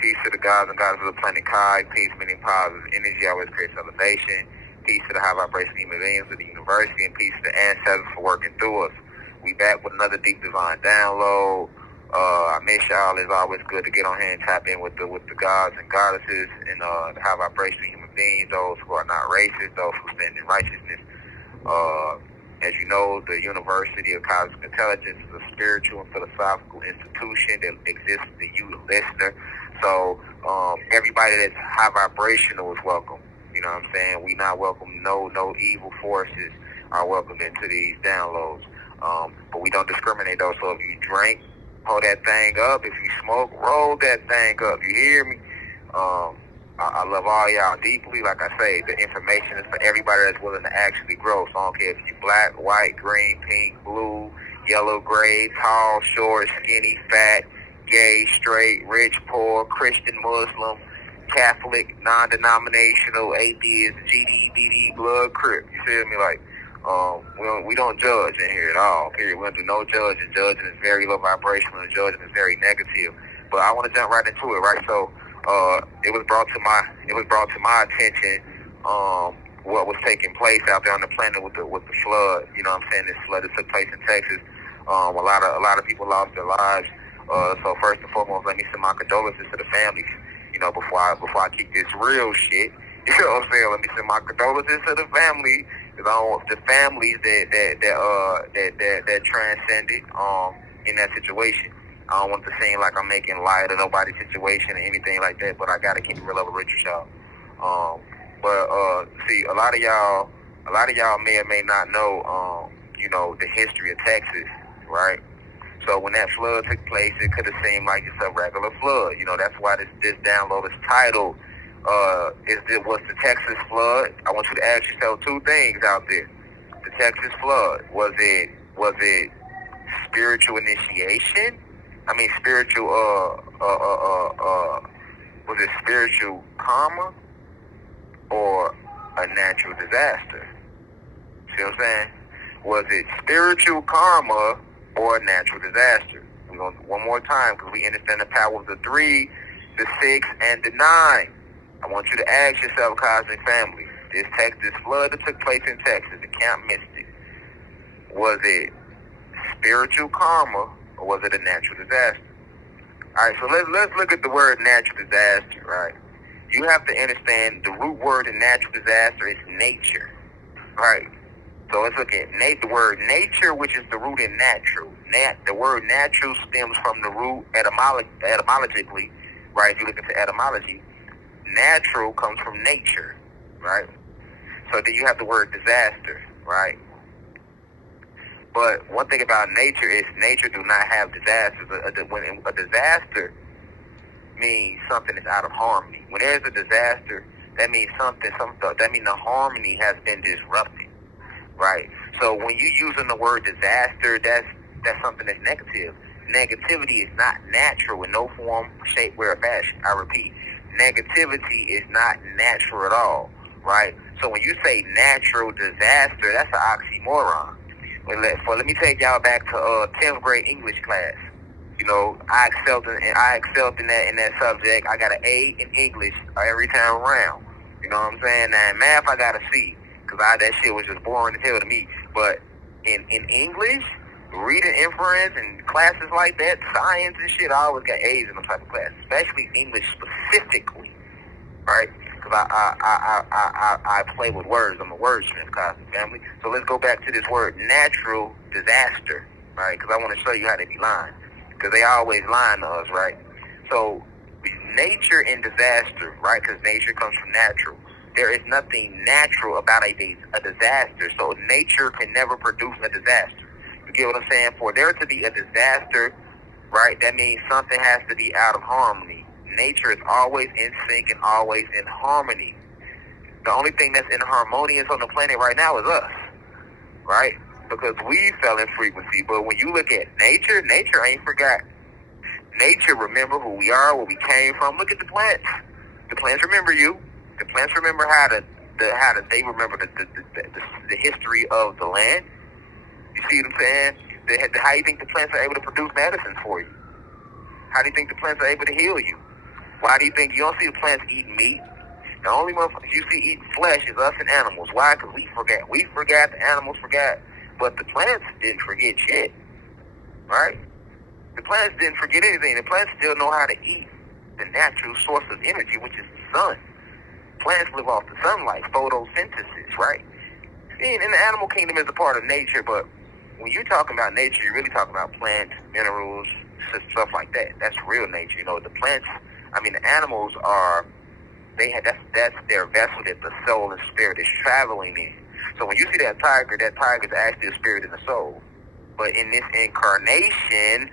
Peace to the gods and goddesses of the planet Kai. Peace, meaning positive energy, always creates elevation. Peace to the high vibration human beings of the university, and peace to the ancestors for working through us. We back with another deep divine download. I miss y'all. It's always good to get on here and tap in with the gods and goddesses and the high vibration human beings, those who are not racist, those who stand in righteousness. As you know, the University of Cosmic Intelligence is a spiritual and philosophical institution that exists for you, the listener. So everybody that's high vibrational is welcome. You know what I'm saying? We not welcome no evil forces are welcome into these downloads. But we don't discriminate though. So if you drink, hold that thing up. If you smoke, roll that thing up. You hear me? I love all y'all deeply. Like I say, the information is for everybody that's willing to actually grow. So I don't care if you're black, white, green, pink, blue, yellow, gray, tall, short, skinny, fat, gay, straight, rich, poor, Christian, Muslim, Catholic, non-denominational, atheist, GD, BD, blood, crip. You feel me? Like, we don't judge in here at all. Period. We don't do no judging. Judging is very low vibrational, and judging is very negative. But I want to jump right into it, right? So, it was brought to my attention what was taking place out there on the planet with the flood. You know what I'm saying? This flood that took place in Texas. A lot of people lost their lives. So first and foremost, let me send my condolences to the families. You know, before I kick this real shit. You know what I'm saying? Let me send my condolences to the family. Cause I don't want the families that transcended in that situation. I don't want to seem like I'm making light of nobody's situation or anything like that, but I gotta keep it real over with y'all. See, a lot of y'all may or may not know, you know, the history of Texas, right? So when that flood took place, it could have seemed like it's a regular flood. You know, that's why this download is titled, was the Texas flood? I want you to ask yourself two things out there. The Texas flood, was it spiritual initiation? I mean, was it spiritual karma or a natural disaster? See what I'm saying? Was it spiritual karma or a natural disaster? We're going to one more time because we understand the power of the 3, the 6, and the 9. I want you to ask yourself, Cosmic Family, this flood that took place in Texas, the Camp Mystic, was it spiritual karma or was it a natural disaster? All right, so let's look at the word natural disaster, right? You have to understand the root word in natural disaster is nature, right? So let's look at the word nature, which is the root in natural. The word natural stems from the root etymologically, right? If you look into etymology, natural comes from nature, right? So then you have the word disaster, right? But one thing about nature is nature do not have disasters. When a disaster means something is out of harmony. When there's a disaster, that means that means the harmony has been disrupted, right? So when you using the word disaster, that's something that's negative. Negativity is not natural in no form, shape, way, or fashion. I repeat, negativity is not natural at all, right? So when you say natural disaster, that's an oxymoron. Let me take y'all back to 10th grade English class. You know, I excelled in that subject. I got an A in English every time around. You know what I'm saying? Now in math, I got a C because that shit was just boring as hell to me. But in English, reading inference and classes like that, science and shit, I always got A's in them type of classes, especially English specifically, right? Because I play with words. I'm a wordsmith, Cosmic Family. So let's go back to this word, natural disaster, right? Because I want to show you how they be lying. Because they always lying to us, right? So nature and disaster, right? Because nature comes from natural. There is nothing natural about a disaster. So nature can never produce a disaster. You get what I'm saying? For there to be a disaster, right, that means something has to be out of harmony. Nature is always in sync and always in harmony. The only thing that's inharmonious on the planet right now is us, right? Because we fell in frequency. But when you look at nature ain't forgot. Nature remember who we are, where we came from. Look at the plants. The plants remember you. The plants remember how they remember the history of the land. You see what I'm saying? How do you think the plants are able to produce medicines for you? How do you think the plants are able to heal you? Why do you think you don't see the plants eating meat? The only motherfuckers you see eating flesh is us and animals. Why? Because we forgot. We forgot, the animals forgot. But the plants didn't forget shit, right? The plants didn't forget anything. The plants still know how to eat the natural source of energy, which is the sun. Plants live off the sunlight, photosynthesis, right? And the animal kingdom is a part of nature, but when you're talking about nature, you're really talking about plants, minerals, stuff like that. That's real nature. The plants, the animals are, that's their vessel that the soul and spirit is traveling in. So when you see that tiger is actually a spirit and a soul. But in this incarnation,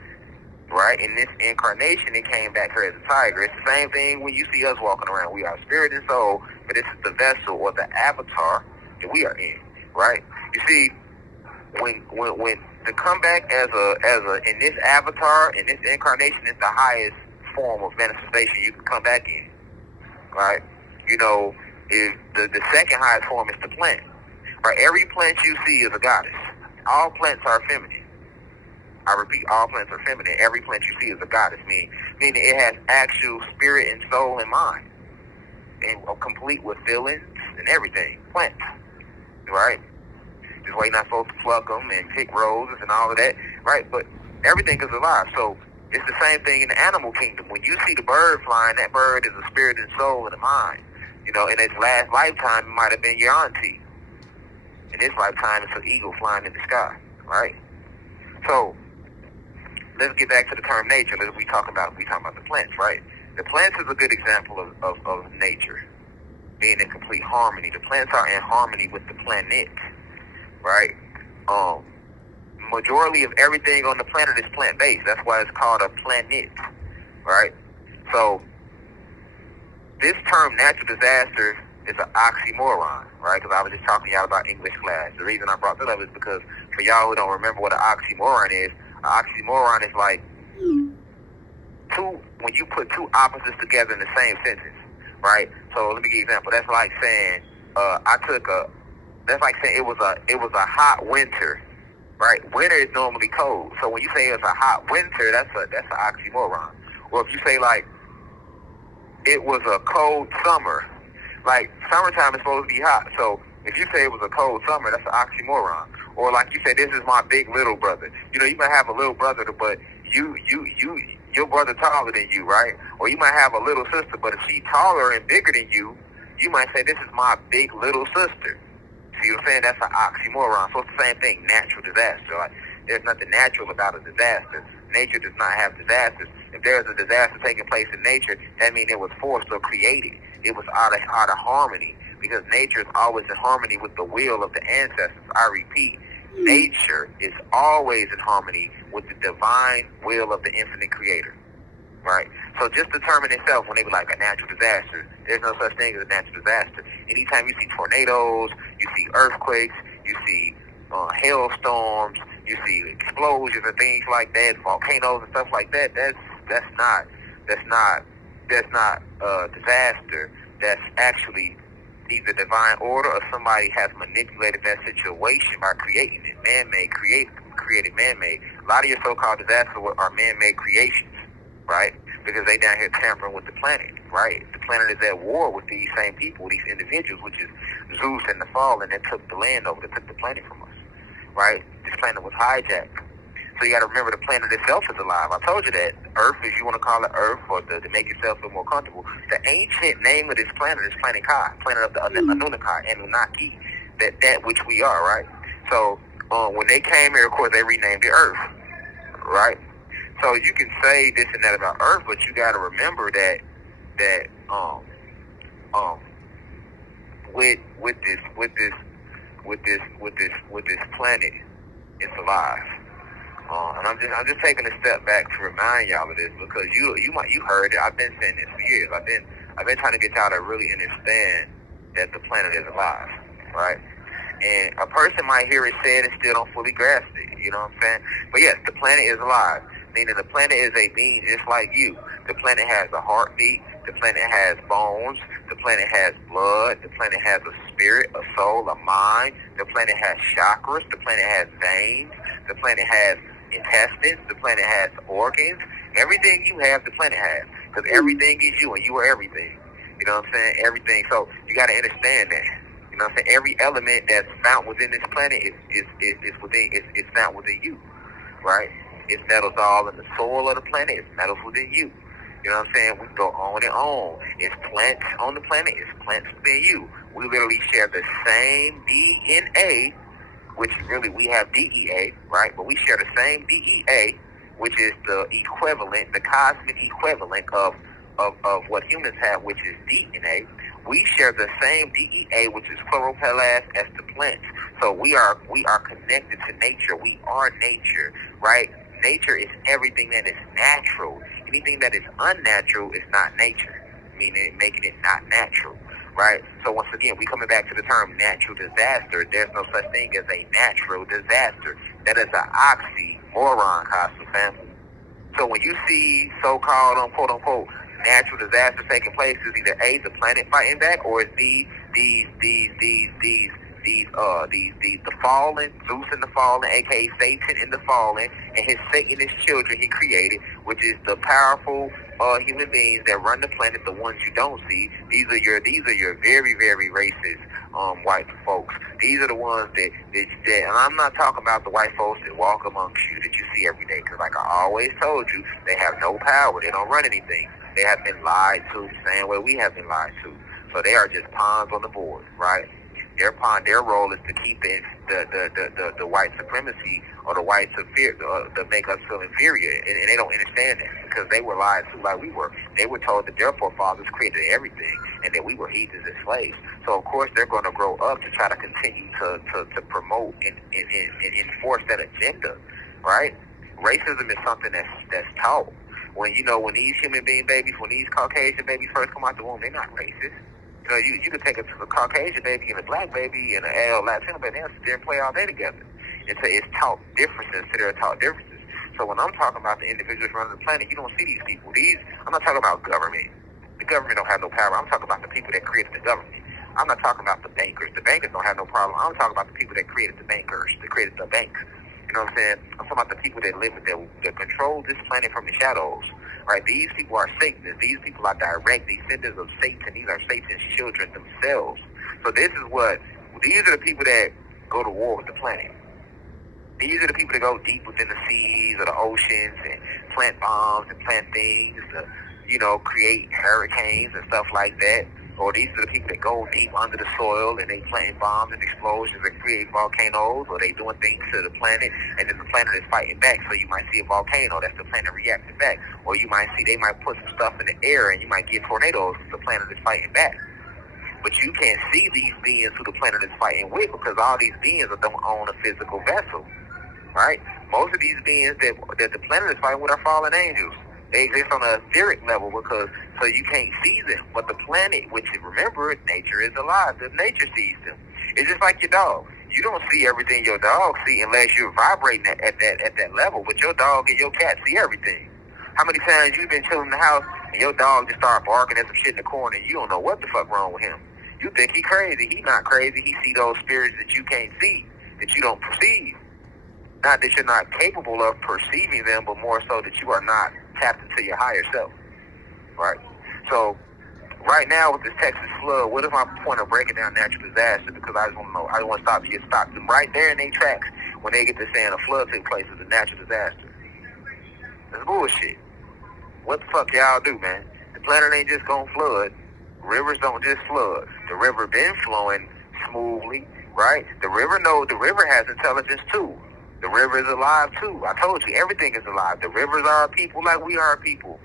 right, it came back here as a tiger. It's the same thing when you see us walking around. We are spirit and soul, but this is the vessel or the avatar that we are in, right? You see, when to come back as a in this avatar, in this incarnation, is the highest form of manifestation you can come back in, right? Is the second highest form is the plant, right? Every plant you see is a goddess. All plants are feminine. I repeat, all plants are feminine. Every plant you see is a goddess, meaning it has actual spirit and soul and mind, and complete with feelings and everything. Plants, right? Just why you're not supposed to pluck them and pick roses and all of that, right? But everything is alive. So it's the same thing in the animal kingdom. When you see the bird flying, that bird is a spirit and soul and a mind. In its last lifetime, it might have been your auntie. In this lifetime, it's an eagle flying in the sky, right? So let's get back to the term nature. We talking about the plants, right? The plants is a good example of nature being in complete harmony. The plants are in harmony with the planet, right? Majority of everything on the planet is plant-based. That's why it's called a planet, right? So this term natural disaster is an oxymoron, right? Because I was just talking to y'all about English class. The reason I brought that up is because for y'all who don't remember what an oxymoron is, an oxymoron is like when you put two opposites together in the same sentence, right? So let me give you an example. That's like saying that's like saying it was a hot winter, right? Winter is normally cold. So when you say it's a hot winter, that's an oxymoron. Or if you say like it was a cold summer, like summertime is supposed to be hot. So if you say it was a cold summer, that's an oxymoron. Or like you say, this is my big little brother. You might have a little brother, but your brother taller than you, right? Or you might have a little sister, but if she's taller and bigger than you, you might say this is my big little sister. See what I'm saying? That's an oxymoron. So it's the same thing, natural disaster. Like, there's nothing natural about a disaster. Nature does not have disasters. If there's a disaster taking place in nature, that means it was forced or created. It was out of harmony, because nature is always in harmony with the will of the ancestors. I repeat, nature is always in harmony with the divine will of the infinite creator, right? So just determine itself when they be like a natural disaster. There's no such thing as a natural disaster. Anytime you see tornadoes, you see earthquakes, you see hailstorms, you see explosions and things like that, volcanoes and stuff like that. That's not a disaster. That's actually either divine order or somebody has manipulated that situation by creating it. Man-made, created man-made. A lot of your so-called disasters are man-made creations, right? Because they down here tampering with the planet, right? The planet is at war with these same people, these individuals, which is Zeus and the Fallen that took the land over, that took the planet from us, right? This planet was hijacked. So you got to remember the planet itself is alive. I told you that. Earth, if you want to call it Earth, or to make yourself feel more comfortable, the ancient name of this planet is Planet Kai, planet of the Anunnaki, Anunnaki, that which we are, right? So when they came here, of course, they renamed it Earth, right? So you can say this and that about Earth, but you got to remember that with this planet, it's alive. And I'm just taking a step back to remind y'all of this, because you heard it. I've been saying this for years. I've been trying to get y'all to really understand that the planet is alive, right? And a person might hear it said and still don't fully grasp it. You know what I'm saying? But yes, the planet is alive, meaning the planet is a being just like you. The planet has a heartbeat. The planet has bones. The planet has blood. The planet has a spirit, a soul, a mind. The planet has chakras. The planet has veins. The planet has intestines. The planet has organs. Everything you have, the planet has. Because everything is you, and you are everything. You know what I'm saying? Everything. So you got to understand that. You know what I'm saying? Every element that's found within this planet is found within you, right? It's metals all in the soil of the planet. It's metals within you. You know what I'm saying? We go on and on. It's plants on the planet. It's plants within you. We literally share the same DNA, which really we have DEA, right? But we share the same DEA, which is the equivalent, the cosmic equivalent of what humans have, which is DNA. We share the same DEA, which is chloroplast, as the plants. So we are connected to nature. We are nature, right? Nature is everything that is natural. Anything that is unnatural is not nature, meaning making it not natural, right? So once again, we coming back to the term natural disaster. There's no such thing as a natural disaster. That is an oxymoron, Cosmic family. So when you see so-called, quote unquote, natural disasters taking place, is either A, the planet fighting back, or it's B, the fallen, Zeus and the fallen, aka Satan and the fallen, and his Satanist children he created, which is the powerful human beings that run the planet, the ones you don't see. These are your very, very racist white folks. These are the ones that and I'm not talking about the white folks that walk amongst you that you see every day, because like I always told you, they have no power. They don't run anything. They have been lied to the same way we have been lied to. So they are just pawns on the board, right? Their role is to keep the white supremacy or the whites to make us feel inferior, and they don't understand that because they were lied to like we were. They were told that their forefathers created everything and that we were heathens and slaves. So of course they're going to grow up to try to continue to promote and enforce that agenda, right? Racism is something that's taught. When these human being babies, when these Caucasian babies first come out the womb, they're not racist. You could take a Caucasian baby and a black baby and an Latino baby, they'll sit there and play all day together. It's taught differences, so they're taught differences. So when I'm talking about the individuals running the planet, you don't see these people. I'm not talking about government. The government don't have no power. I'm talking about the people that created the government. I'm not talking about the bankers. The bankers don't have no problem. I'm talking about the people that created the bankers, that created the banks. You know what I'm saying? I'm talking about the people that live that control this planet from the shadows. Right? These people are Satanists. These people are direct descendants of Satan. These are Satan's children themselves. So these are the people that go to war with the planet. These are the people that go deep within the seas or the oceans and plant bombs and plant things to, create hurricanes and stuff like that. Or these are the people that go deep under the soil and they planting bombs and explosions and create volcanoes, or they doing things to the planet and then the planet is fighting back. So you might see a volcano, that's the planet reacting back. Or they might put some stuff in the air and you might get tornadoes because the planet is fighting back. But you can't see these beings who the planet is fighting with because all these beings don't own a physical vessel, right? Most of these beings that the planet is fighting with are fallen angels. They exist on an etheric level so you can't see them. But the planet, which remember, nature is alive. The nature sees them. It's just like your dog. You don't see everything your dog see unless you're vibrating at that level. But your dog and your cat see everything. How many times you've been chilling in the house and your dog just start barking at some shit in the corner and you don't know what the fuck wrong with him? You think he crazy. He not crazy. He see those spirits that you can't see, that you don't perceive. Not that you're not capable of perceiving them, but more so that you are not tapped into your higher self, right? So right now with this Texas flood, what is my point of breaking down natural disaster? Because I just want to know. I just want to stop them right there in their tracks when they get to saying a flood took place as a natural disaster. That's bullshit. What the fuck y'all do, man? The planet ain't just gonna flood. Rivers don't just flood. The river been flowing smoothly, right? The river has intelligence too. The river is alive too. I told you, everything is alive. The rivers are a people like we are a people.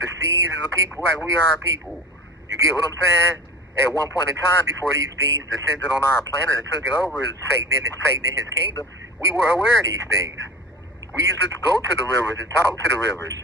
The seas is a people like we are a people. You get what I'm saying? At one point in time, before these beings descended on our planet and took it over, Satan and his kingdom, we were aware of these things. We used to go to the rivers and talk to the rivers.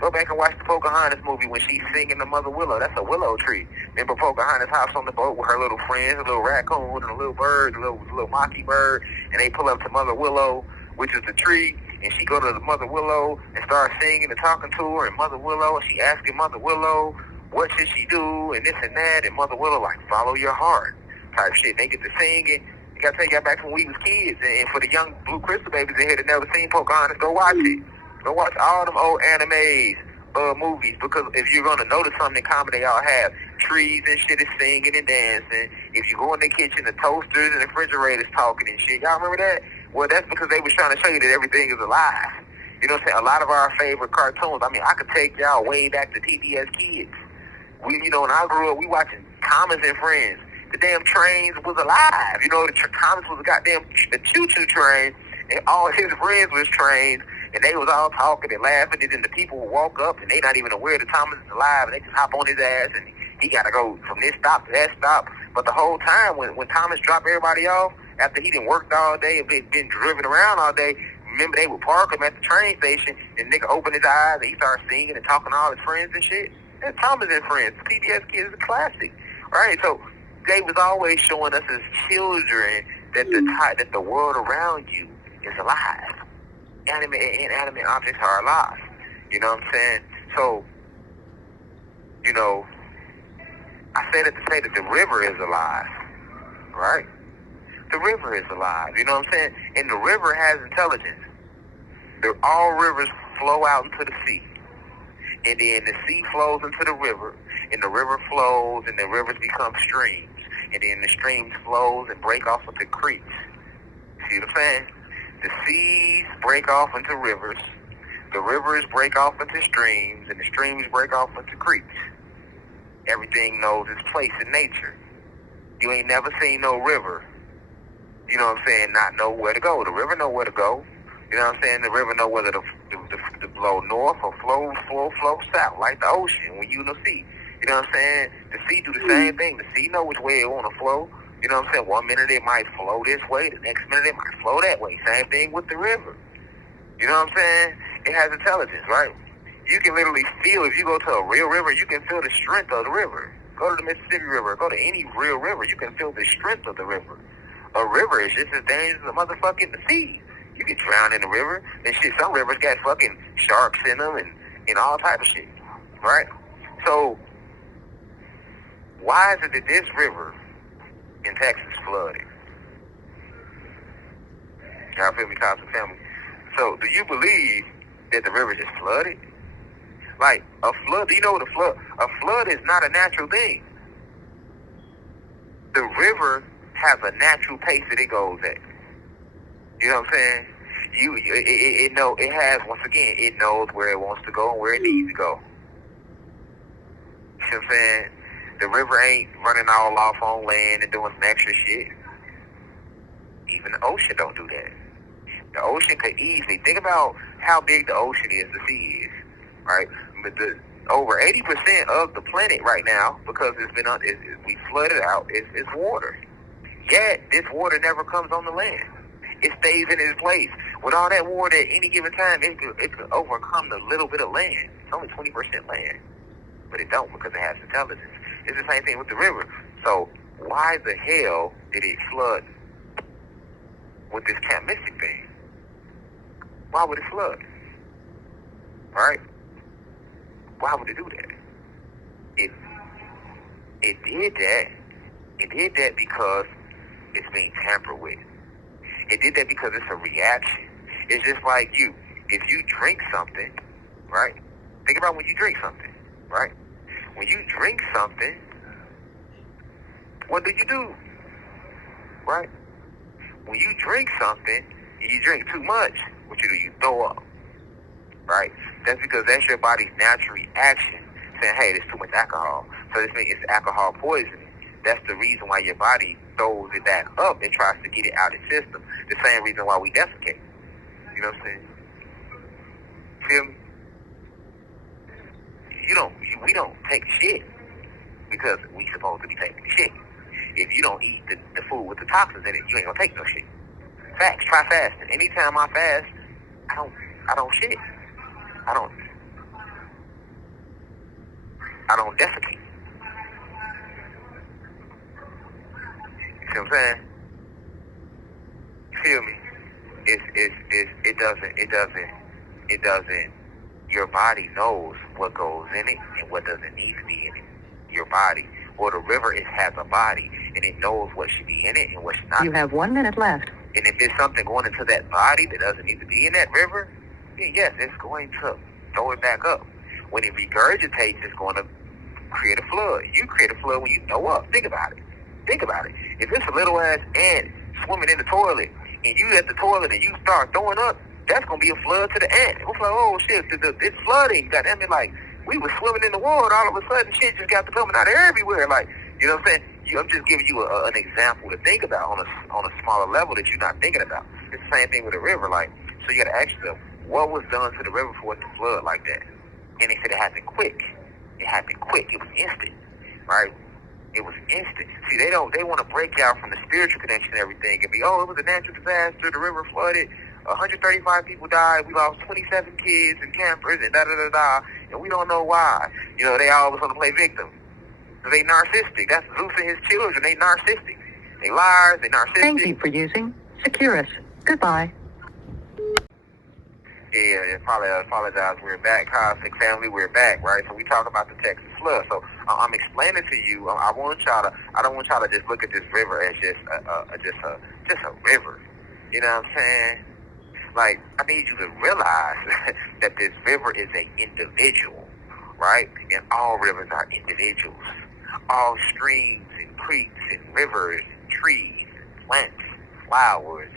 Go back and watch the Pocahontas movie when she's singing the Mother Willow. That's a willow tree. Remember Pocahontas' house on the boat with her little friends, a little raccoon and a little bird, a little mockingbird, and they pull up to Mother Willow, which is the tree, and she go to the Mother Willow and start singing and talking to her, and Mother Willow, she asking Mother Willow, what should she do, and this and that, and Mother Willow like, follow your heart, type shit. They get to singing. You gotta take y'all back when we was kids, and for the young Blue Crystal babies in here that never seen Pocahontas, go watch it. Go watch all them old animes, movies, because if you're gonna notice something in comedy, they all have trees and shit is singing and dancing. If you go in the kitchen, the toasters and the refrigerators talking and shit. Y'all remember that? Well, that's because they was trying to show you that everything is alive. You know what I'm saying? A lot of our favorite cartoons. I mean, I could take y'all way back to TV as kids. When I grew up, we watching Thomas and Friends. The damn trains was alive. Thomas was a goddamn the choo-choo train, and all his friends was trains, and they was all talking and laughing, and then the people would walk up, and they not even aware that Thomas is alive, and they just hop on his ass, and he got to go from this stop to that stop. But the whole time, when Thomas dropped everybody off, after he done worked all day and been driven around all day, remember they would park him at the train station, and nigga opened his eyes, and he started singing and talking to all his friends and shit. That's Thomas and Friends. The PBS Kids is a classic, right? So they was always showing us as children that the world around you is alive. Inanimate objects are alive. You know what I'm saying? So, I said it to say that the river is alive, right? The river is alive. You know what I'm saying? And the river has intelligence. All rivers flow out into the sea. And then the sea flows into the river, and the river flows, and the rivers become streams. And then the streams flows and break off into creeks. See what I'm saying? The seas break off into rivers, the rivers break off into streams, and the streams break off into creeks. Everything knows its place in nature. You ain't never seen no river, you know what I'm saying, not know where to go. The river know where to go. You know what I'm saying? The river know whether to flow north or flow south, like the ocean when you in the sea. You know what I'm saying? The sea do the same thing. The sea know which way it want to flow. You know what I'm saying? 1 minute it might flow this way, the next minute it might flow that way. Same thing with the river. You know what I'm saying? It has intelligence, right? You can literally feel, if you go to a real river, you can feel the strength of the river. Go to the Mississippi River, go to any real river, you can feel the strength of the river. A river is just as dangerous as a motherfucking the sea. You can drown in the river, and shit, some rivers got fucking sharks in them and all type of shit, right? So, why is it that this river in Texas flooded? Y'all feel me, Thompson family? So, do you believe that the river just flooded? Like, a flood, do you know what a flood is not a natural thing. The river has a natural pace that it goes at. You know what I'm saying? It has, once again, it knows where it wants to go and where it needs to go. You know what I'm saying? The river ain't running all off on land and doing some extra shit. Even the ocean don't do that. The ocean could easily, think about how big the ocean is, the sea is, right? But over 80% of the planet right now, because we flooded out, is water. Yet, this water never comes on the land. It stays in its place. With all that water at any given time, it could overcome the little bit of land. It's only 20% land. But it don't, because it has intelligence. It's the same thing with the river. So, why the hell did it flood with this Camp Mystic thing? Why would it flood? Right? Why would it do that? It did that. It did that because it's being tampered with. It did that because it's a reaction. It's just like you. If you drink something, right? Think about when you drink something, right? When you drink something, what do? Right? When you drink something, and you drink too much, what do? You throw up. Right? That's because that's your body's natural reaction saying, hey, there's too much alcohol. So this means it's alcohol poisoning. That's the reason why your body throws it back up and tries to get it out of the system. The same reason why we defecate. You know what I'm saying? Feel me? We don't take shit because we supposed to be taking shit. If you don't eat the food with the toxins in it, you ain't gonna take no shit. Facts. Try fasting. Anytime I fast, I don't shit. I don't defecate. You see what I'm saying? Feel me? It doesn't. Your body knows what goes in it and what doesn't need to be in it. Your body. Well, the river, it has a body, and it knows what should be in it and what should not. You have 1 minute left. And if there's something going into that body that doesn't need to be in that river, then yes, it's going to throw it back up. When it regurgitates, it's going to create a flood. You create a flood when you throw up. Think about it. Think about it. If it's a little ass ant swimming in the toilet, and you at the toilet and you start throwing up, that's gonna be a flood to the ant. It's like, oh shit, it's flooding. Goddamn it, like we were swimming in the water, all of a sudden shit just got to coming out of everywhere. Like, you know what I'm saying? I'm just giving you an example to think about on a smaller level that you're not thinking about. It's the same thing with a river. Like, so you gotta ask yourself, what was done to the river for it to flood like that? And they said it happened quick. It happened quick. It was instant, right? It was instant. See, they want to break out from the spiritual connection and everything and be, oh, it was a natural disaster. The river flooded. 135 people died. We lost 27 kids and campers and da-da-da-da. And we don't know why. You know, they always want to play victim. Because they narcissistic. That's Zeus and his children. They narcissistic. They liars. They narcissistic. Thank you for using Securus. Goodbye. Yeah, apologize. We're back, Cosmic Family. We're back, right? So we talk about the Texas flood. So I'm explaining to you. I don't want y'all to just look at this river as just a river. You know what I'm saying? Like, I need you to realize that this river is an individual, right? And all rivers are individuals. All streams and creeks and rivers and trees and plants, flowers,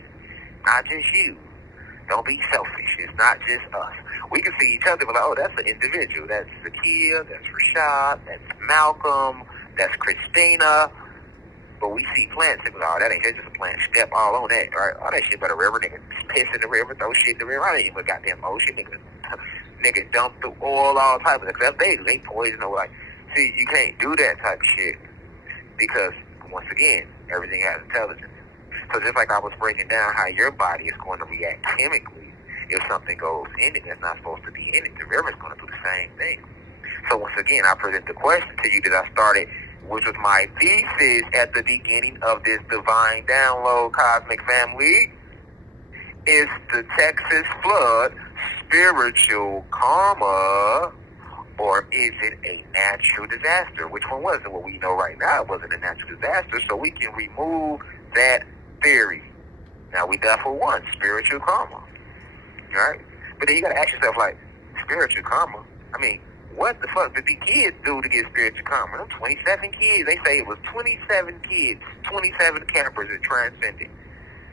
not just you. Don't be selfish. It's not just us. We can see each other, but like, oh, that's an individual. That's Zakia, that's Rashad, that's Malcolm, that's Christina. But we see plants and oh, that ain't just a plant. Step all on that, right? All that shit but a river. Nigga piss in the river, throw shit in the river. I ain't even goddamn ocean. Nigga dump the oil, all type of stuff. They poison or like. See, you can't do that type of shit because once again, everything has intelligence. So just like I was breaking down how your body is going to react chemically if something goes in it that's not supposed to be in it, the river's going to do the same thing. So once again, I present the question to you that I started, which was my thesis at the beginning of this divine download, Cosmic Family. Is the Texas flood spiritual karma, or is it a natural disaster? Which one was it? Well, we know right now it wasn't a natural disaster, so we can remove that theory. Now we got for one, spiritual karma. Alright? But then you gotta ask yourself, like, spiritual karma? I mean, what the fuck did the kids do to get spiritual karma? Them 27 kids. They say it was 27 kids, 27 campers at Transcendence.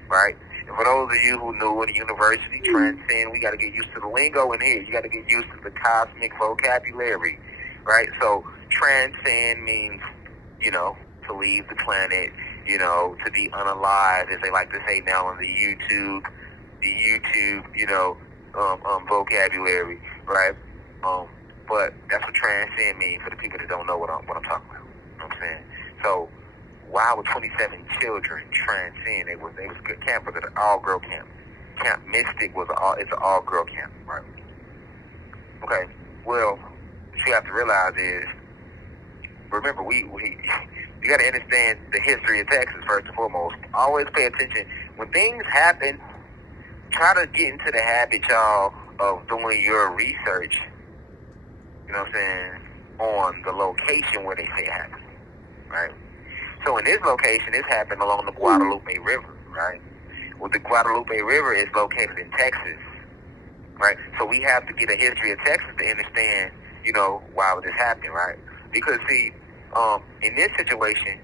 Right? And for those of you who knew in the university, Transcend, we gotta get used to the lingo in here. You gotta get used to the cosmic vocabulary. Right? So transcend means, you know, to leave the planet, you know, to be unalive, as they like to say now on the YouTube, you know, vocabulary, right? But that's what transcend means for the people that don't know what I'm talking about. You know what I'm saying? So why would 27 children transcend? It was a good camp, but it's an all-girl camp. Camp Mystic it's an all-girl camp, right? Okay. Well, what you have to realize is, remember, you got to understand the history of Texas first and foremost. Always pay attention. When things happen, try to get into the habit, y'all, of doing your research, you know what I'm saying, on the location where they say it happened, right? So in this location, this happened along the Guadalupe River, right? Well, the Guadalupe River is located in Texas, right? So we have to get a history of Texas to understand, you know, why would this happen, right? Because, see, in this situation,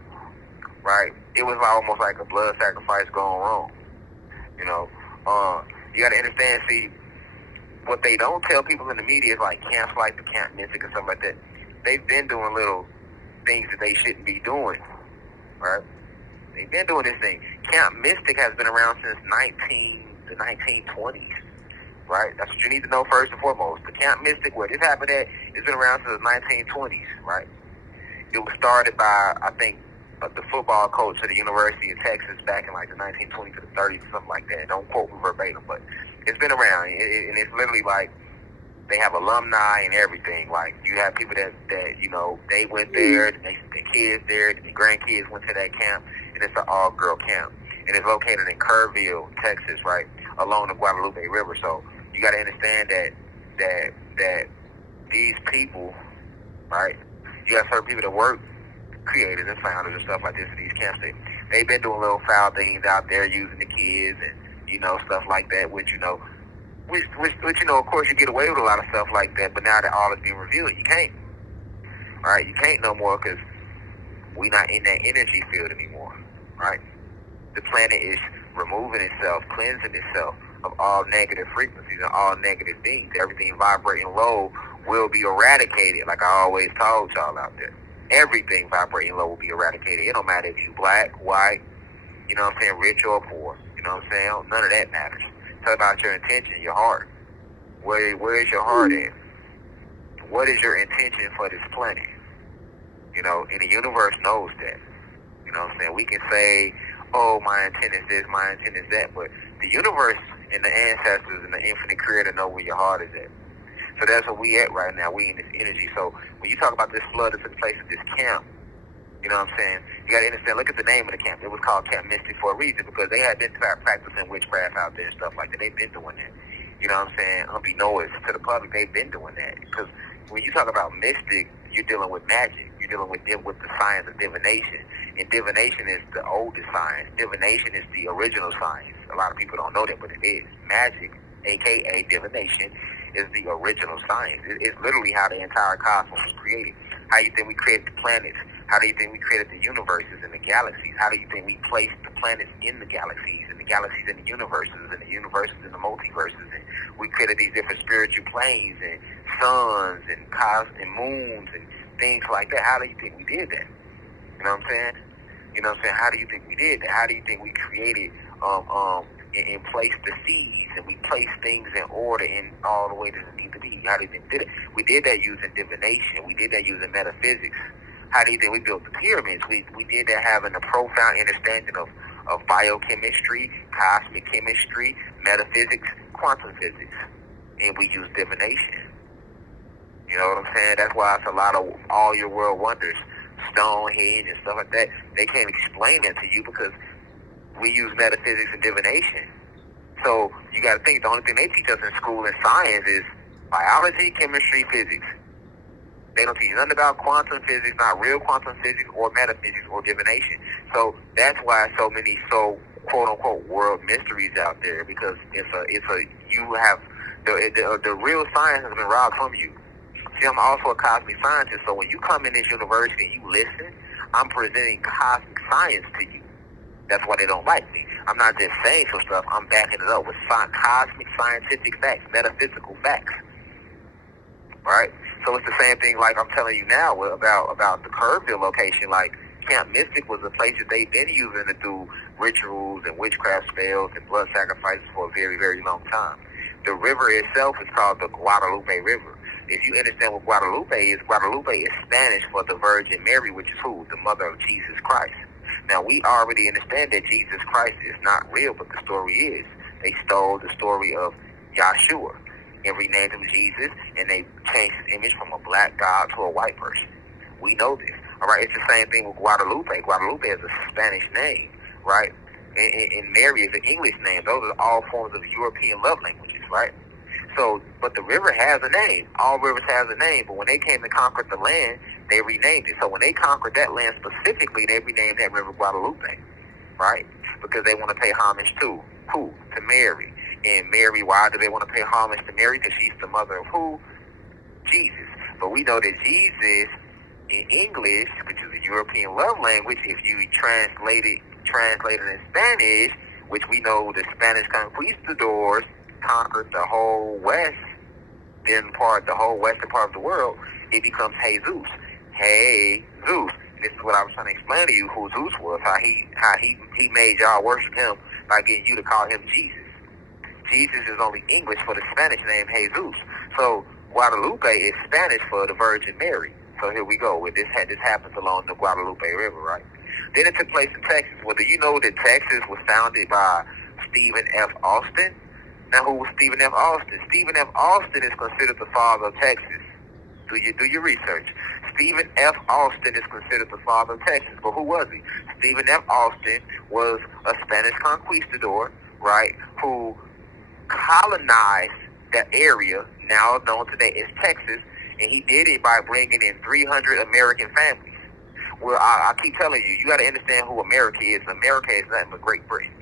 right, it was almost like a blood sacrifice going wrong. You know, you got to understand, see, what they don't tell people in the media is like camps like the Camp Mystic and stuff like that. They've been doing little things that they shouldn't be doing, right? They've been doing this thing. Camp Mystic has been around since the 1920s, right? That's what you need to know first and foremost. The Camp Mystic, where this happened at, it's been around since the 1920s, right? It was started by, I think, the football coach at the University of Texas back in like the 1920s to the 30s, something like that. Don't quote me verbatim, but it's been around, and it's literally like they have alumni and everything. Like, you have people that you know, they went there, their kids there, their grandkids went to that camp, and it's an all-girl camp. And it's located in Kerrville, Texas, right, along the Guadalupe River. So you got to understand that these people, right, you have certain people that work, creators and founders and stuff like this in these camps. They've been doing little foul things out there using the kids and, you know, stuff like that, which, you know, Which, you know, of course, you get away with a lot of stuff like that, but now that all is being revealed, you can't. Right? You can't no more because we're not in that energy field anymore. Right? The planet is removing itself, cleansing itself of all negative frequencies and all negative things. Everything vibrating low will be eradicated, like I always told y'all out there. Everything vibrating low will be eradicated. It don't matter if you black, white, you know what I'm saying, rich or poor. You know what I'm saying? None of that matters. Talk about your intention, your heart. Where is your heart at? What is your intention for this planet? You know, and the universe knows that. You know what I'm saying? We can say, oh, my intent is this, my intent is that, but the universe and the ancestors and the infinite creator know where your heart is at. So that's where we at right now. We in this energy. So when you talk about this flood that took place at this camp, you know what I'm saying? You got to understand, look at the name of the camp. It was called Camp Mystic for a reason, because they had been practicing witchcraft out there and stuff like that. They've been doing that. You know what I'm saying? Unbeknownst to the public, they've been doing that. Because when you talk about mystic, you're dealing with magic. You're dealing with the science of divination. And divination is the oldest science. Divination is the original science. A lot of people don't know that, but it is. Magic, a.k.a. divination, is the original science. It's literally how the entire cosmos was created. How do you think we created the planets? How do you think we created the universes and the galaxies? How do you think we placed the planets in the galaxies and the galaxies in the universes and the universes in the multiverses? And we created these different spiritual planes and suns and cosmos and moons and things like that. How do you think we did that? You know what I'm saying? You know what I'm saying? How do you think we did that? How do you think we created and placed the seeds, and we placed things in order in all the way that it needs to be? How do you think we did it? We did that using divination. We did that using metaphysics. How do you think we built the pyramids? We did that having a profound understanding of biochemistry, cosmic chemistry, metaphysics, quantum physics. And we use divination. You know what I'm saying? That's why it's a lot of all your world wonders, Stonehenge and stuff like that. They can't explain that to you because we use metaphysics and divination. So you got to think the only thing they teach us in school in science is biology, chemistry, physics. They don't teach nothing about quantum physics, not real quantum physics or metaphysics or divination. So that's why so many quote unquote world mysteries out there, because you have the real science has been robbed from you. See, I'm also a cosmic scientist, so when you come in this university and you listen, I'm presenting cosmic science to you. That's why they don't like me. I'm not just saying some stuff, I'm backing it up with cosmic scientific facts, metaphysical facts. Right? So it's the same thing like I'm telling you now about the Kerrville location. Like, Camp Mystic was a place that they've been using to do rituals and witchcraft spells and blood sacrifices for a very, very long time. The river itself is called the Guadalupe River. If you understand what Guadalupe is Spanish for the Virgin Mary, which is who? The mother of Jesus Christ. Now, we already understand that Jesus Christ is not real, but the story is. They stole the story of Yahshua and renamed him Jesus, and they changed his image from a black god to a white person. We know this. All right, it's the same thing with Guadalupe. Guadalupe is a Spanish name, right? And Mary is an English name. Those are all forms of European love languages, right? So, but the river has a name. All rivers have a name, but when they came to conquer the land, they renamed it. So when they conquered that land specifically, they renamed that river Guadalupe, right? Because they want to pay homage to who? To Mary. And Mary, why do they want to pay homage to Mary? Because she's the mother of who? Jesus. But we know that Jesus, in English, which is a European love language, if you translate it in Spanish, which we know the Spanish conquistadors conquered the whole western part of the world, it becomes Jesus. Hey, Zeus. This is what I was trying to explain to you who Zeus was, how he made y'all worship him by getting you to call him Jesus. Jesus is only English for the Spanish name Jesus. So Guadalupe is Spanish for the Virgin Mary. So here we go. This happens along the Guadalupe River, right? Then it took place in Texas. Well, do you know that Texas was founded by Stephen F. Austin? Now, who was Stephen F. Austin? Stephen F. Austin is considered the father of Texas. Do your research. Stephen F. Austin is considered the father of Texas. But who was he? Stephen F. Austin was a Spanish conquistador, right, who colonized the area now known today as Texas, and he did it by bringing in 300 American families. Well, I keep telling you, you got to understand who America is. America is nothing but Great Britain.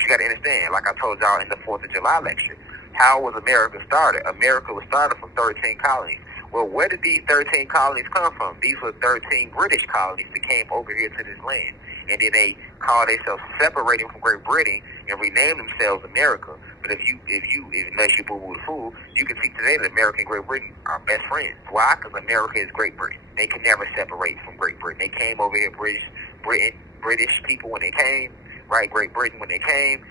You got to understand, like I told y'all in the 4th of July lecture, How was America started? America was started from 13 colonies. Well, where did these 13 colonies come from? These were 13 British colonies that came over here to this land. And then they called themselves separating from Great Britain and renamed themselves America. But unless you boo-boo the fool, you can see today that America and Great Britain are best friends. Why? Because America is Great Britain. They can never separate from Great Britain. They came over here, British people when they came, right? Great Britain when they came.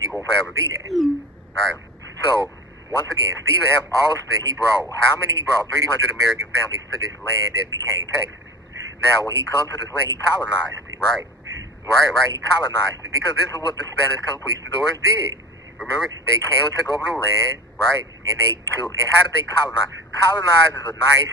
You're going to forever be that. All right. So, once again, Stephen F. Austin, he brought 300 American families to this land that became Texas. Now, when he comes to this land, he colonized it, right? Right. He colonized it because this is what the Spanish conquistadors did. Remember, they came and took over the land, right? And they killed. And how did they colonize? Colonize is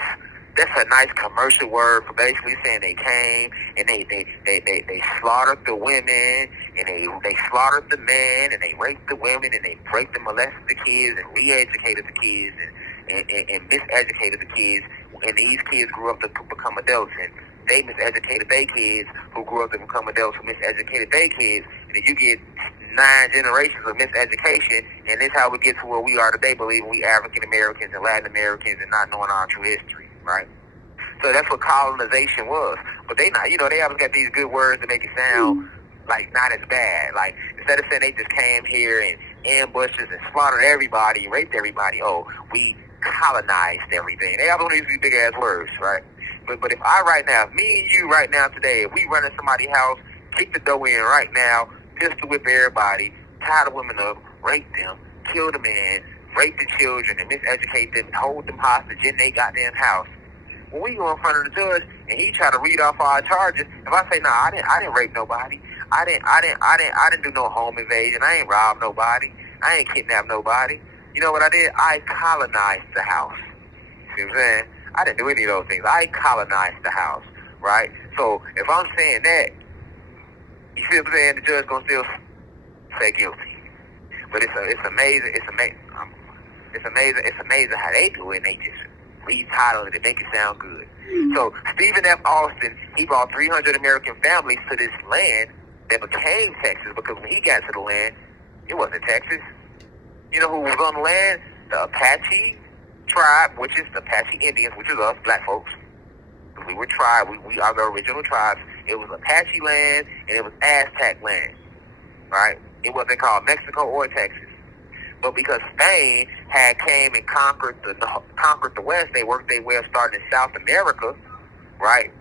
that's a nice commercial word for basically saying they came and they slaughtered the women and they slaughtered the men and they raped the women and they raped and molested the kids and re-educated the kids and miseducated the kids, and these kids grew up to become adults, and they miseducated their kids who grew up to become adults who miseducated their kids, and then you get 9 generations of miseducation, and this is how we get to where we are today, believing we African Americans and Latin Americans and not knowing our true history, right? So that's what colonization was. But they not, they always got these good words to make it sound like not as bad. Like, instead of saying they just came here and ambushed us and slaughtered everybody and raped everybody, we colonized everything. They always use these big ass words, right? But if I right now, me and you right now today, if we run in somebody's house, kick the door in right now, pistol whip everybody, tie the women up, rape them, kill the men, rape the children, and miseducate them, hold them hostage in their goddamn house. When we go in front of the judge and he try to read off our charges, if I say, nah, I didn't rape nobody, I didn't do no home invasion, I ain't robbed nobody, I ain't kidnapped nobody. You know what I did? I colonized the house. See what I'm saying? I didn't do any of those things. I colonized the house, right? So if I'm saying that, you see what I'm saying? The judge gonna still say guilty. But it's amazing. It's amazing how they do it. And they just retitle it and make it sound good. So Stephen F. Austin, he brought 300 American families to this land that became Texas, because when he got to the land, it wasn't Texas. You know who was on the land? The Apache tribe, which is the Apache Indians, which is us, black folks. We were tribe. We are the original tribes. It was Apache land and it was Aztec land, right? It wasn't called Mexico or Texas. But because Spain had came and conquered the West, they worked their way of starting in South America, right?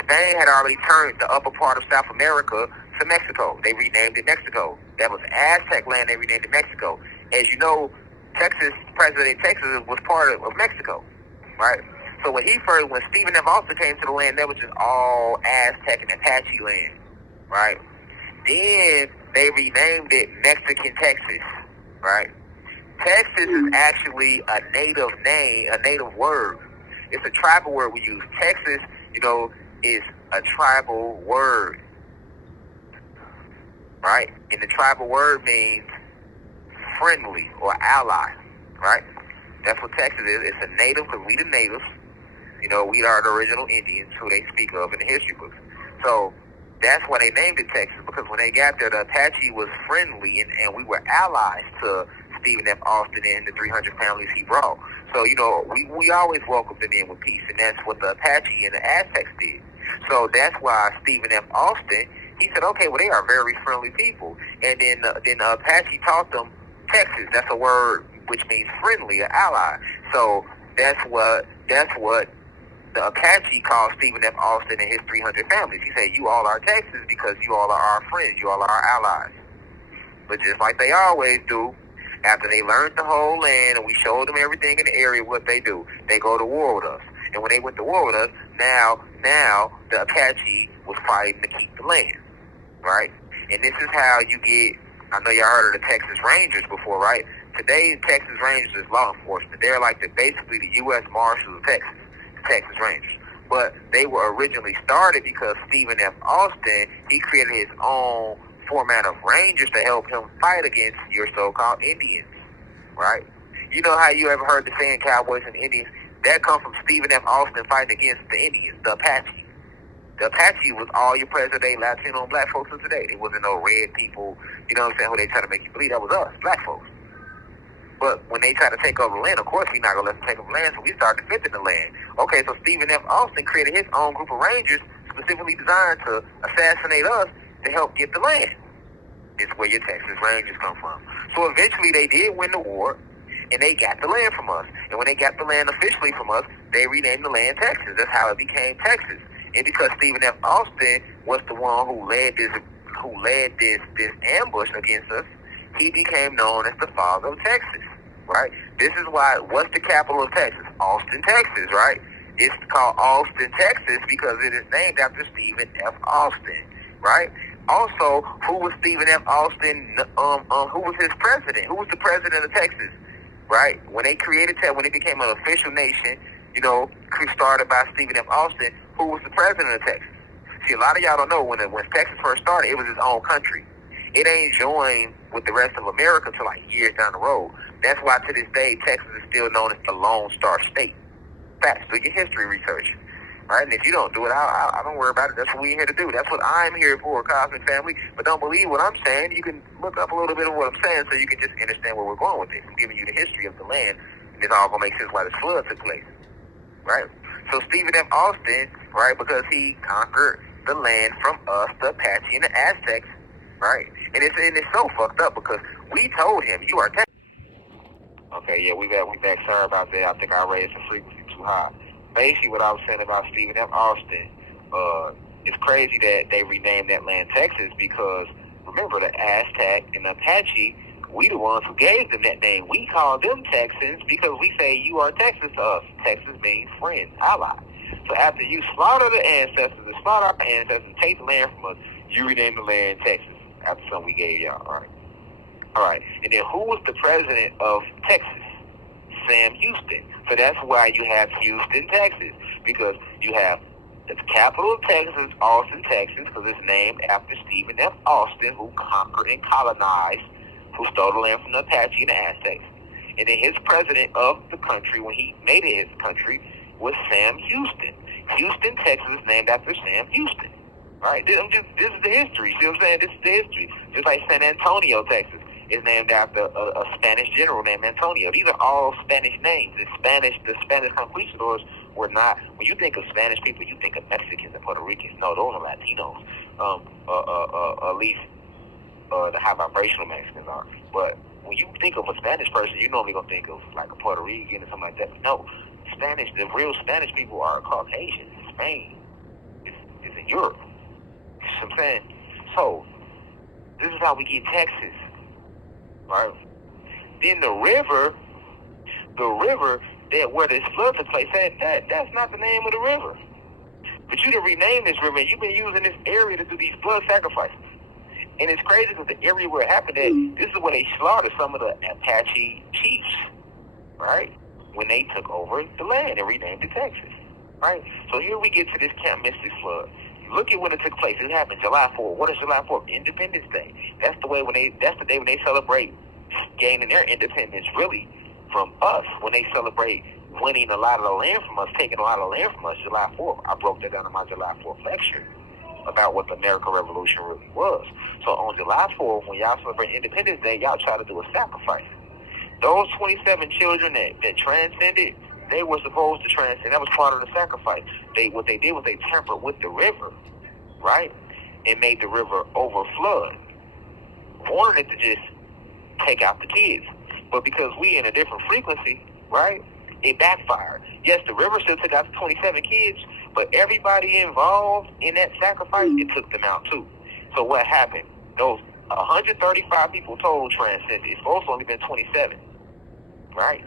Spain had already turned the upper part of South America to Mexico. They renamed it Mexico. That was Aztec land. They renamed it Mexico. As you know, President Texas was part of Mexico, right? So when Stephen F. Austin came to the land, that was just all Aztec and Apache land, right? Then they renamed it Mexican Texas, right? Texas is actually a native name, a native word. It's a tribal word we use. Texas, is a tribal word, right? And the tribal word means friendly or ally, right? That's what Texas is. It's a native, because we the natives. We are the original Indians who they speak of in the history books. So that's why they named it Texas, because when they got there, the Apache was friendly and we were allies to Stephen F. Austin and the 300 families he brought. So, we always welcomed them in with peace, and that's what the Apache and the Aztecs did. So that's why Stephen F. Austin, he said, okay, well, they are very friendly people. And then the Apache taught them Texas. That's a word which means friendly, an ally. So that's what the Apache called Stephen F. Austin and his 300 families. He said, you all are Texas because you all are our friends. You all are our allies. But just like they always do, after they learned the whole land and we showed them everything in the area, what they do, they go to war with us. And when they went to war with us, now the Apache was fighting to keep the land, right? And this is how you get, I know y'all heard of the Texas Rangers before, right? Today, Texas Rangers is law enforcement. They're like basically the U.S. Marshals of Texas, the Texas Rangers. But they were originally started because Stephen F. Austin, he created his own format of Rangers to help him fight against your so-called Indians, right? You know how you ever heard the saying Cowboys and Indians? That come from Stephen F. Austin fighting against the Indians, the Apache. The Apache was all your present-day Latino and black folks of today. It wasn't no red people, you know what I'm saying, who they try to make you believe. That was us, black folks. But when they try to take over the land, of course we're not going to let them take over the land, so we start defending the land. Okay, so Stephen F. Austin created his own group of rangers specifically designed to assassinate us to help get the land. It's where your Texas Rangers come from. So eventually they did win the war, and they got the land from us. And when they got the land officially from us, they renamed the land Texas. That's how it became Texas. And because Stephen F. Austin was the one who led this ambush against us, he became known as the father of Texas, right? This is why, what's the capital of Texas? Austin, Texas, right? It's called Austin, Texas because it is named after Stephen F. Austin, right? Also, who was Stephen F. Austin? Who was his president? Who was the president of Texas? Right? When they created Texas, when it became an official nation, started by Stephen F. Austin, who was the president of Texas? See, a lot of y'all don't know when Texas first started, it was its own country. It ain't joined with the rest of America until like years down the road. That's why to this day, Texas is still known as the Lone Star State. Facts. Do your history research. Right? And if you don't do it, I don't worry about it. That's what we're here to do. That's what I'm here for, Cosmic Family. But don't believe what I'm saying. You can look up a little bit of what I'm saying so you can just understand where we're going with this. I'm giving you the history of the land, and it's all going to make sense why this flood took place. Right? So Stephen F. Austin, right, because he conquered the land from us, the Apache and the Aztecs, right? And it's so fucked up because we told him, you are Texas. Okay, yeah, we back. Sorry about that. I think I raised the frequency too high. Basically, what I was saying about Stephen F. Austin, it's crazy that they renamed that land Texas because, remember, the Aztec and the Apache, we the ones who gave them that name. We call them Texans because we say you are Texas to us. Texas means friend, ally. So after you slaughter the ancestors, our ancestors, take the land from us, you rename the land Texas after something we gave y'all, all right? All right. And then who was the president of Texas? Sam Houston. So that's why you have Houston, Texas, because you have the capital of Texas, Austin, Texas, because it's named after Stephen F. Austin, who conquered and colonized, who stole the land from the Apache and the Aztecs. And then his president of the country, when he made it his country, was Sam Houston. Houston, Texas is named after Sam Houston. All right? This is the history. See what I'm saying? This is the history. Just like San Antonio, Texas is named after a Spanish general named Antonio. These are all Spanish names. The Spanish conquistadors were not, when you think of Spanish people, you think of Mexicans and Puerto Ricans. No, those are Latinos. At least the high vibrational Mexicans are. But when you think of a Spanish person, you normally going to think of like a Puerto Rican or something like that. But no, the real Spanish people are Caucasians in Spain. It's in Europe. You know what I'm saying? So, this is how we get Texas. Right? Then the river that where this flood took place, that's not the name of the river. But you done renamed this river, and you've been using this area to do these blood sacrifices. And it's crazy because the area where it happened at, this is where they slaughtered some of the Apache chiefs, right? When they took over the land and renamed it Texas, right? So here we get to this Camp Mystic flood. Look at when it took place. It happened July 4th. What is July 4th? Independence Day. That's the day when they celebrate gaining their independence, really, from us. When they celebrate winning a lot of the land from us, taking a lot of land from us, July 4th. I broke that down in my July 4th lecture about what the American Revolution really was. So on July 4th, when y'all celebrate Independence Day, y'all try to do a sacrifice. Those 27 children that transcended, they were supposed to transcend. That was part of the sacrifice. What they did was they tampered with the river, right? And made the river overflood. Wanted it to just take out the kids. But because we in a different frequency, right, it backfired. Yes, the river still took out the 27 kids, but everybody involved in that sacrifice, it took them out too. So what happened? Those 135 people total transcended. It's supposed to only been 27, right?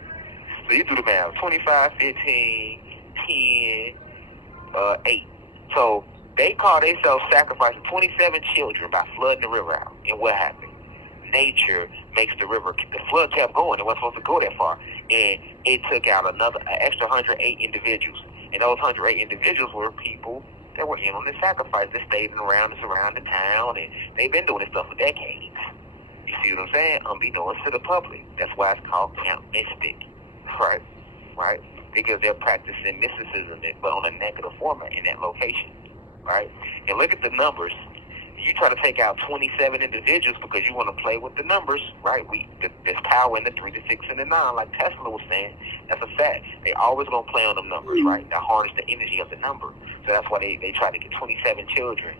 So you do the math. 25, 15, 10, 8. So they call themselves sacrificing 27 children by flooding the river out. And what happened? Nature makes the river, the flood kept going. It wasn't supposed to go that far. And it took out an extra 108 individuals. And those 108 individuals were people that were in on the sacrifice that stayed around the surrounding town. And they've been doing this stuff for decades. You see what I'm saying? Unbeknownst to the public. That's why it's called Camp Mystic. Right? Because they're practicing mysticism, but on a negative format in that location. Right? And look at the numbers. You try to take out 27 individuals because you want to play with the numbers, right? There's power in the 3, the 6, and the 9, like Tesla was saying. That's a fact. They always gonna play on them numbers, right? That harness the energy of the number. So that's why they try to get 27 children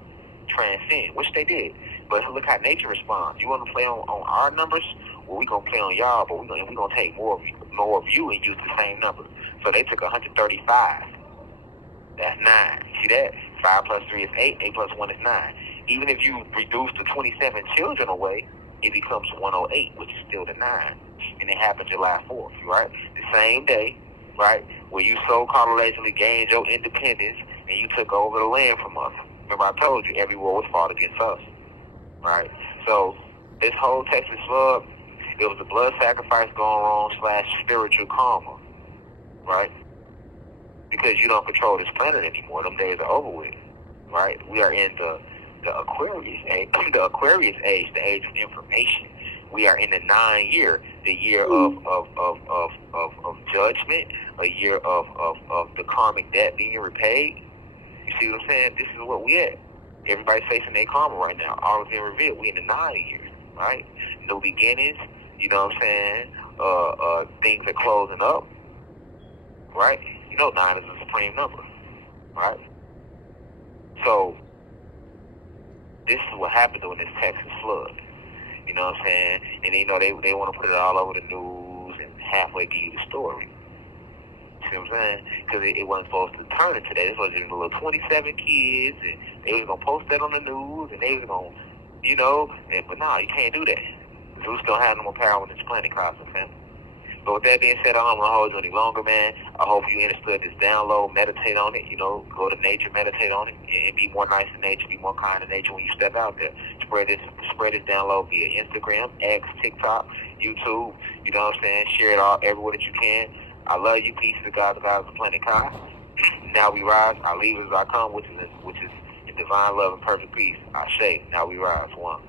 transcend, which they did. But look how nature responds. You want to play on our numbers? Well, we gonna play on y'all, but we gonna take more of you and use the same number. So they took 135. That's 9. See that? 5 plus 3 is 8. 8 plus 1 is 9. Even if you reduce the 27 children away, it becomes 108, which is still the 9. And it happened July 4th, right? The same day, right, where you so colonization gained your independence and you took over the land from us. Remember I told you every war was fought against us, right? So this whole Texas flood, it was a blood sacrifice going wrong / spiritual karma, right? Because you don't control this planet anymore. Them days are over with, right? We are in the Aquarius age, the age of information. We are in the 9 year, the year of judgment, a year of the karmic debt being repaid. You see what I'm saying? This is what we at. Everybody's facing their karma right now. All is being revealed. We in the 9 years, right? New beginnings. You know what I'm saying? Things are closing up, right? You know 9 is a supreme number, right? So this is what happened during this Texas flood. You know what I'm saying? And you know they want to put it all over the news and halfway give you the story. See what I'm saying? Because it wasn't supposed to turn into that. It was just a little 27 kids, and they was gonna post that on the news, and they was gonna, you know. But nah, you can't do that. Zeus don't have no more power when this planet crosses, fam. But with that being said, I don't want to hold you any longer, man. I hope you understood this download, meditate on it, you know, go to nature, meditate on it, and be more nice to nature, be more kind to nature when you step out there. Spread this download via Instagram, X, TikTok, YouTube, you know what I'm saying? Share it all everywhere that you can. I love you. Peace to God, the God of the planet Kai. Now we rise. Our leaders I come, which is in divine love and perfect peace. I say, now we rise. One.